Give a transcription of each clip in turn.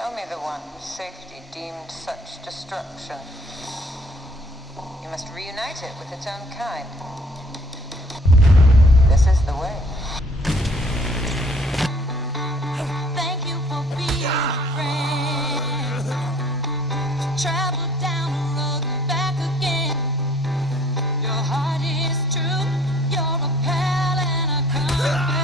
Show me the one whose safety deemed such destruction. You must reunite it with its own kind. This is the way. Thank you for being a friend. Travel down the road and back again. Your heart is true. You're a pal and a confidant.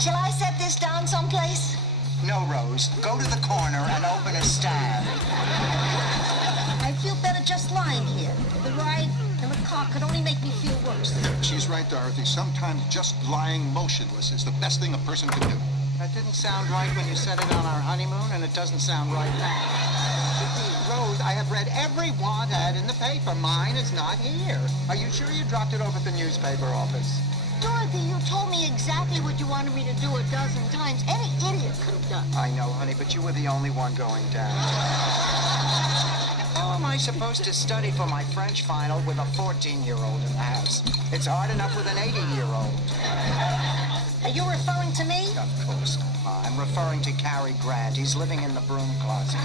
Shall I set this down someplace? No, Rose. Go to the corner and open a stab. I feel better just lying here. The ride and the car could only make me feel worse. She's right, Dorothy. Sometimes just lying motionless is the best thing a person can do. That didn't sound right when you said it on our honeymoon, and it doesn't sound right now. Rose, I have read every want ad in the paper. Mine is not here. Are you sure you dropped it off at the newspaper office? Dorothy, you told me exactly what you wanted me to do a dozen times. Any idiot could have done. I know, honey, but you were the only one going down. How am I supposed to study for my French final with a 14-year-old in the house? It's hard enough with an 80-year-old. Are you referring to me? Of course not. I'm referring to Cary Grant. He's living in the broom closet.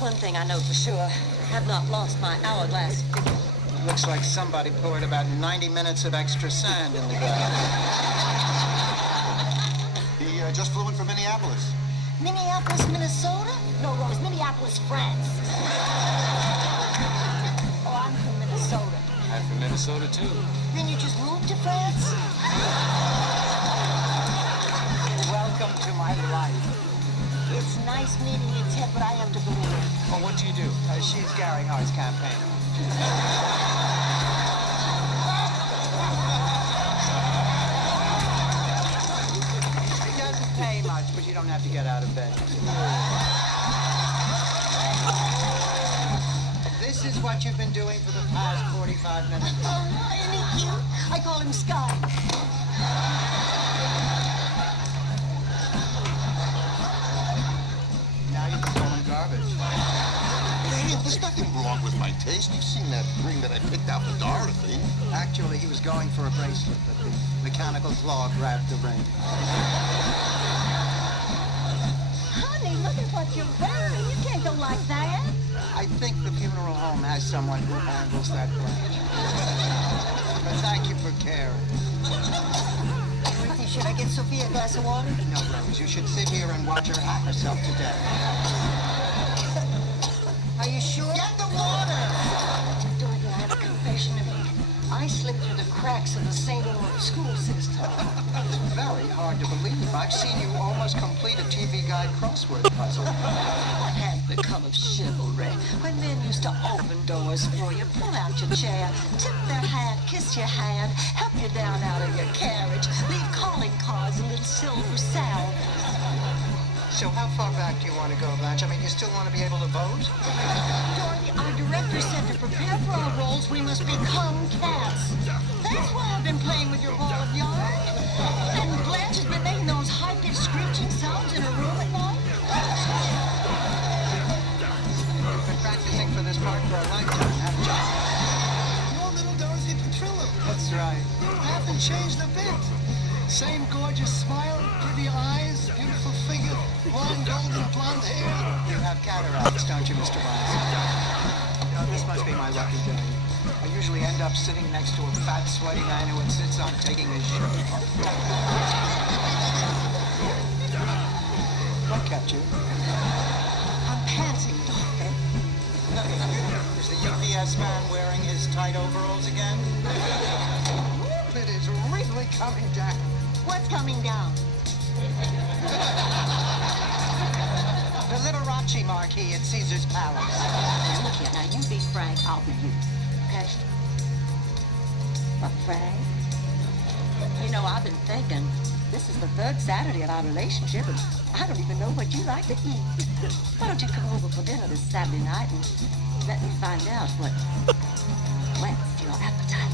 One thing I know for sure, I have not lost my hourglass figure. Looks like somebody poured about 90 minutes of extra sand in the ground. He just flew in from Minneapolis. Minneapolis, Minnesota? No, Rose, Minneapolis, France. Oh, I'm from Minnesota. I'm from Minnesota, too. Then you just moved to France? Welcome to my life. It's nice meeting you, Ted, but I have to go to work. Well, what do you do? She's Gary Hart's campaigner. It doesn't pay much, but you don't have to get out of bed. This is what you've been doing for the past 45 minutes. Oh, isn't he cute? I call him Scott. Now you're throwing garbage. Hey, there's nothing wrong with my taste. You've seen that ring that I picked out for Dorothy. Actually, he was going for a bracelet, but the mechanical claw grabbed the ring. Honey, look at what you're wearing. You can't go like that. I think the funeral home has someone who handles that branch. But thank you for caring. Honey, should I get Sophia a glass of water? No, Rose, you should sit here and watch her hack herself to death. Are you sure? Get the water! Dorothy, I have a confession to make. I slipped through the cracks of the St. Lawrence school system. It's very hard to believe. I've seen you almost complete a TV Guide crossword puzzle. What had become of chivalry when men used to open doors for you, pull out your chair, tip their hat, kiss your hand, help you down out of your carriage, leave calling cards and little silver salve. So how far back do you want to go, Blanche? I mean, you still want to be able to vote? Dorothy, our director said to prepare for our roles, we must become cats. That's why I've been playing with your ball of yarn. And Blanche has been making those high-pitched screeching sounds in her room at night. You've been practicing for this part for a lifetime, haven't you? You're little Dorothy Petrillo. That's right. You haven't changed a bit. Same gorgeous smile, pretty eyes, beautiful figure, long golden blonde hair. You have cataracts, don't you, Mr. Wise? This must be my lucky day. I usually end up sitting next to a fat, sweaty man who insists on taking his shirt off. What kept you? I'm panting, Doctor. Is the UPS man wearing his tight overalls again? It is really coming down. what's coming down? The Liberace marquee at Caesar's Palace. Look here, now you be Frank, I'll be you. Okay? But Frank, you know, I've been thinking, this is the third Saturday of our relationship, and I don't even know what you like to eat. Why don't you come over for dinner this Saturday night and let me find out what whets your appetite?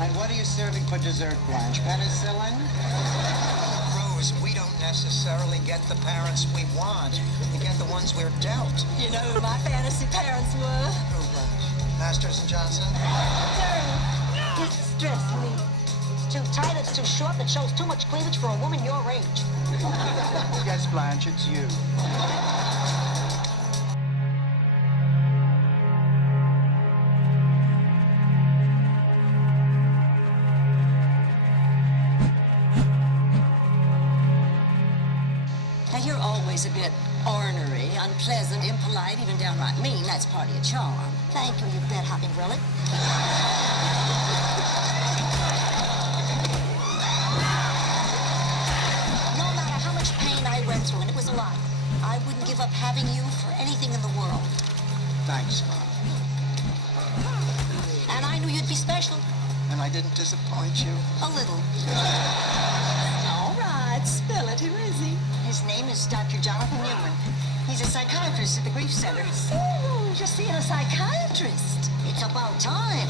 And what are you serving for dessert, Blanche? Penicillin? Rose, we don't necessarily get the parents we want. We get the ones we're dealt. You know who my fantasy parents were? Oh, Blanche. Masters and Johnson? It stressed me. It's too tight, it's too short, it shows too much cleavage for a woman your age. Yes, Blanche, it's you. Now, you're always a bit ornery, unpleasant, impolite, even downright mean. That's part of your charm. Thank you, you bed-hopping relic. No matter how much pain I went through, and it was a lot, I wouldn't give up having you for anything in the world. Thanks, Mom. And I knew you'd be special. And I didn't disappoint you. A little. All right, spill it. Who is he? His name is Dr. Jonathan Newman. He's a psychiatrist at the Grief Center. Oh, you're seeing a psychiatrist. It's about time.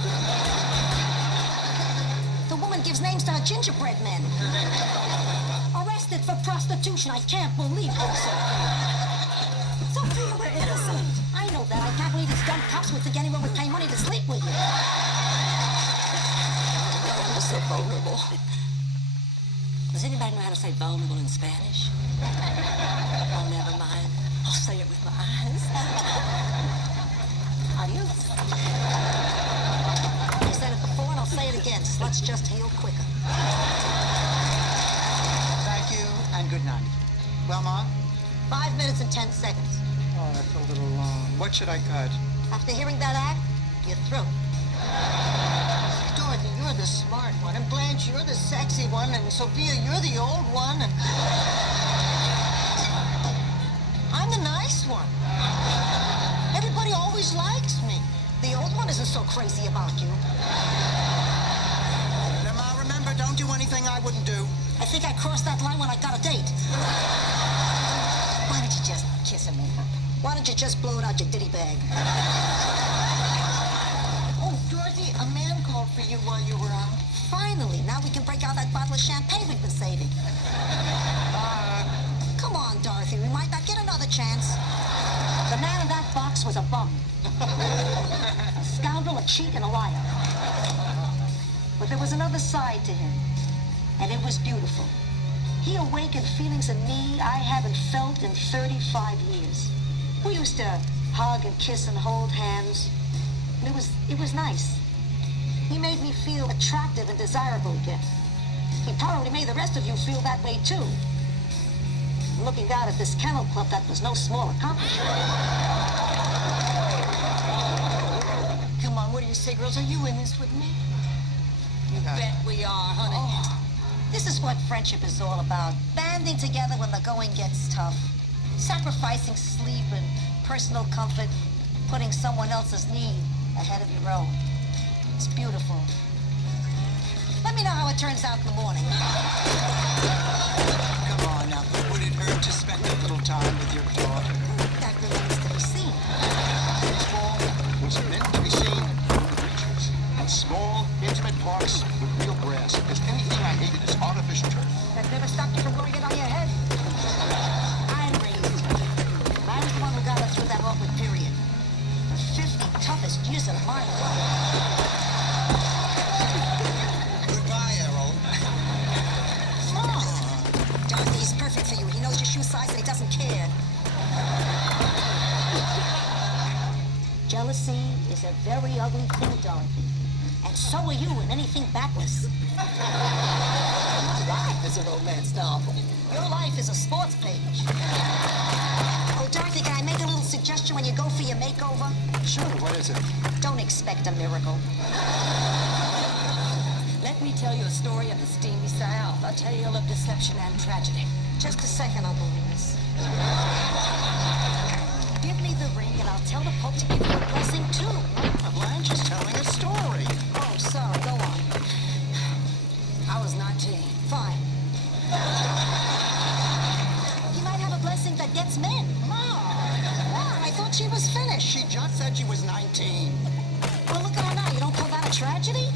The woman gives names to her gingerbread men. Arrested for prostitution. I can't believe this. Sophia, we're innocent. I know that. I can't believe these dumb cops would think anyone would pay money to sleep with you. I'm so vulnerable. Does anybody know how to say vulnerable in Spanish? Oh, never mind. I'll say it with my eyes. Adios. I said it before and I'll say it again. Let's just heal quicker. Thank you, and good night. Well, Mom? 5 minutes and 10 seconds. Oh, that's a little long. What should I cut? After hearing that act, you're through. Dorothy, you're the smart one, and Blanche, you're the sexy one, and Sophia, you're the old one, and I'm the nice one. Everybody always likes me. The old one isn't so crazy about you. Now, Ma, remember, don't do anything I wouldn't do. I think I crossed that line when I got a date. Why don't you just kiss him, man? Why don't you just blow it out your ditty bag? Oh, Dorothy, a man called for you while you were out. Finally, now we can break out that bottle of champagne we've been saving. Come on, Dorothy, we might not get another chance. The man in that box was a bum. A scoundrel, a cheat, and a liar. But there was another side to him, and it was beautiful. He awakened feelings in me I haven't felt in 35 years. We used to hug and kiss and hold hands. And it was nice. He made me feel attractive and desirable again. He probably made the rest of you feel that way too. Looking out at this kennel club, that was no small accomplishment. Come on, what do you say, girls? Are you in this with me? You bet we are, honey. Oh, this is what friendship is all about. Banding together when the going gets tough. Sacrificing sleep and personal comfort. Putting someone else's need ahead of your own. It's beautiful. Let me know how it turns out in the morning. Come on now, would it hurt to spend a little time with your daughter? That remains to be seen. Baseball was meant to be seen in bleachers, in small, intimate parks with real grass. If anything I hated is artificial turf. That never stopped you from blowing it on your head. I raised you. I was the one who got her through that awkward period. The 50 toughest years of my life. Goodbye, Errol. Dorothy's perfect for you. He knows your shoe size and he doesn't care. Jealousy is a very ugly thing, Dorothy. And so are you in anything backless. My life is a romance novel. Your life is a sports page. Oh, Dorothy, can I make a little suggestion when you go for your makeover? Sure, what is it? Don't expect a miracle. Let me tell you a story of the steamy South, a tale of deception and tragedy. Just a second, Uncle Remus. Give me the ring and I'll tell the Pope to give you a blessing too. Blanche is telling a story. Oh, sorry, go on. I was 19. Fine. You might have a blessing that gets men. Mom, I thought she was finished. She just said she was 19. Well, look at her now. You don't call that a tragedy?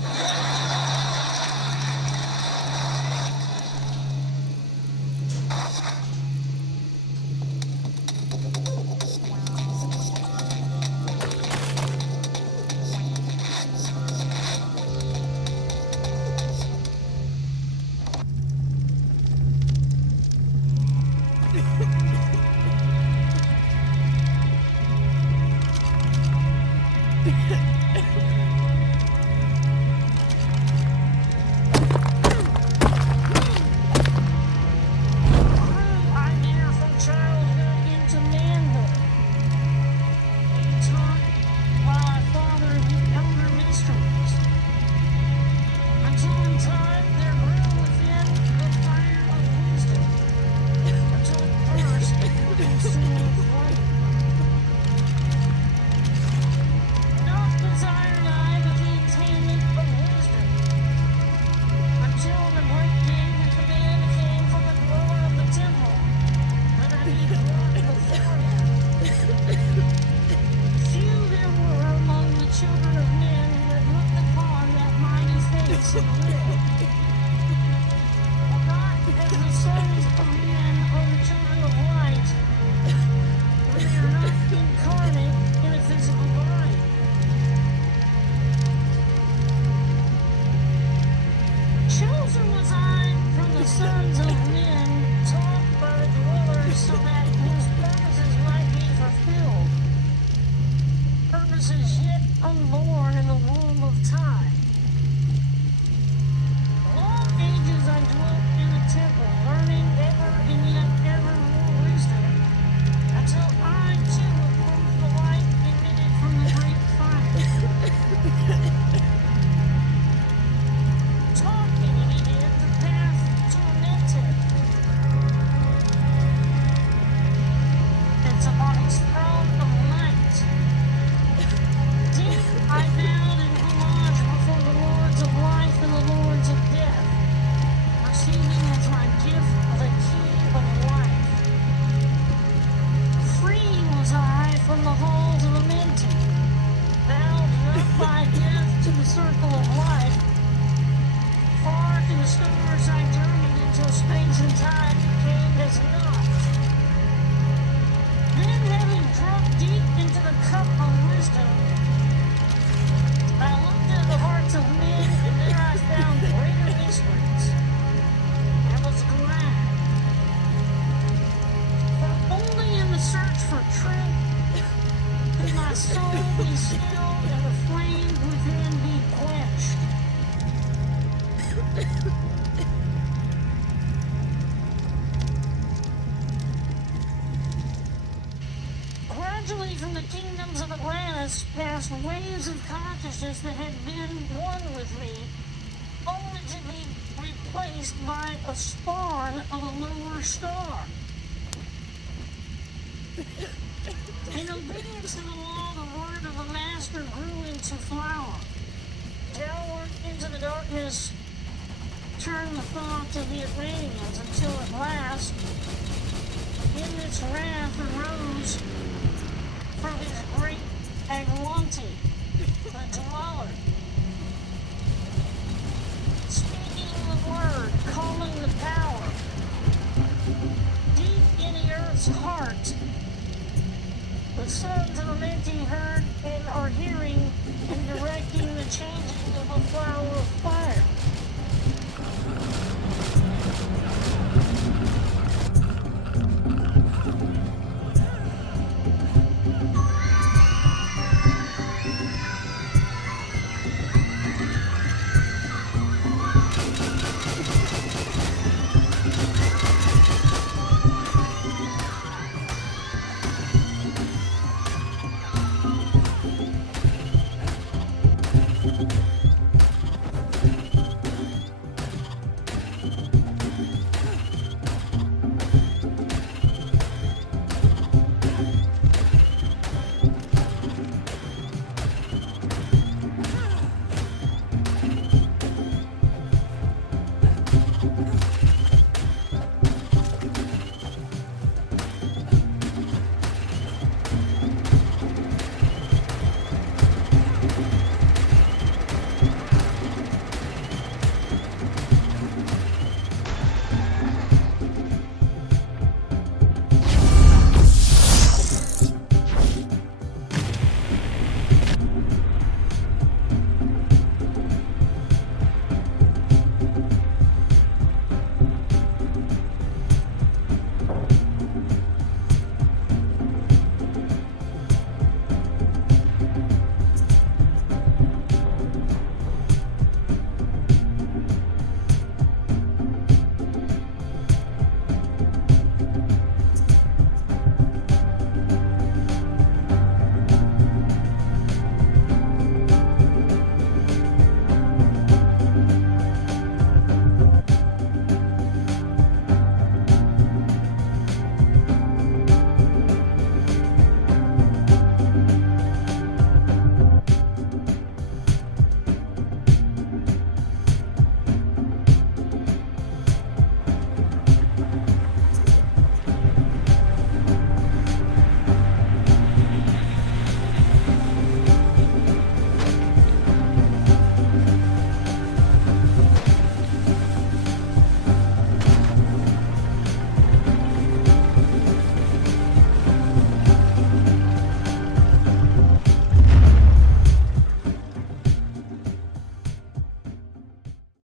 Gradually from the kingdoms of Atlantis past waves of consciousness that had been one with me, only to be replaced by a spawn of a lower star. In obedience to the law, the word of the master grew into flower. Downward into the darkness turned the thoughts of the Atlanteans until at last, in its wrath arose from his great Aguanti, the dweller, speaking the word, calling the power, deep in the earth's heart. The sons of Amenti heard and are hearing and directing the changing of a flower of fire.